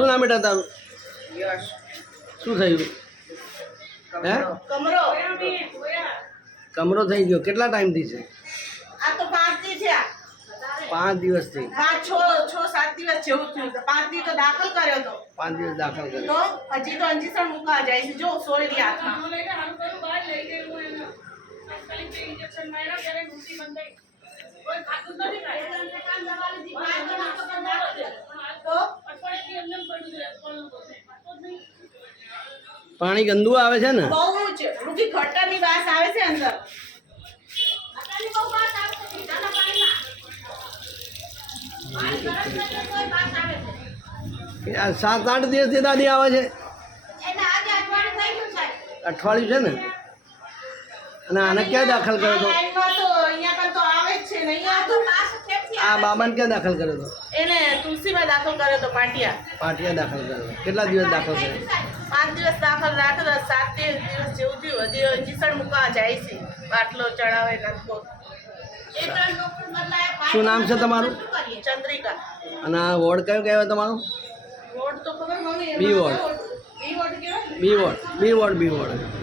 શું નામ બેટા તારું? શું થયું? હે? કમરો થઈ ગયો. કેટલા ટાઈમથી છે? આ તો 5 દી થયા. 5 દિવસથી. 6-7 દિવસ જેવું થયું. 5 દી તો દાખલ કર્યો તો. 5 દિવસ દાખલ કર્યો. તો હજી તો ઇન્જેક્શન મૂકવા જાય છે. જો સોળી દી હાથમાં. પાણી ગંદુ આવે છે ને? બહુ જ રૂકી ગટરની વાસ આવે છે અંદર. આ 7-8 દિવસથી દાદી આવે છે. એને આજે અઠવાડિયું થઈ ગયું સાહેબ. અઠવાડિયું છે ને? અને આને ક્યાં દાખલ કર્યો હતો? લાઈનમાં તો અહીંયા પણ તો આવે જ છે ને. અહીંયા તો આ બાબાને ક્યાં દાખલ કર્યો હતો? એને તુલસીમાં દાખલ કર્યો તો પાટિયા. પાટિયા દાખલ કર્યો હતો. કેટલા દિવસ દાખલ કર્યો? 5 દિવસ દાખલ રાખ્યો. 7 દિવસ જેવું થયું. હજી ઇન્જેક્શન મૂકવા જાય છે. બાટલો ચડાવે નાખો. શું નામ છે તમારું? ચંદ્રિકા. અને આ વોર્ડ કયો કહેવાય તમારો? વોર્ડ તો ખબર મમ્મી. બી વોર્ડ. બી વોર્ડ કેવાય. બી વોર્ડ. બી વોર્ડ. બી વોર્ડ.